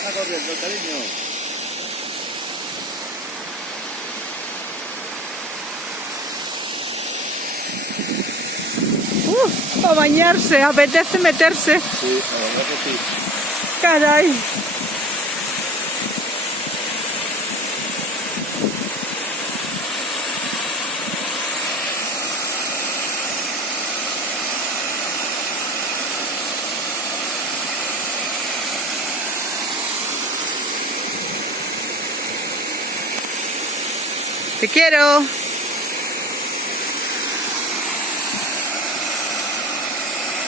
baja corriendo, cariño. A bañarse, apetece meterse. Sí, la verdad que sí. Caray. Te quiero.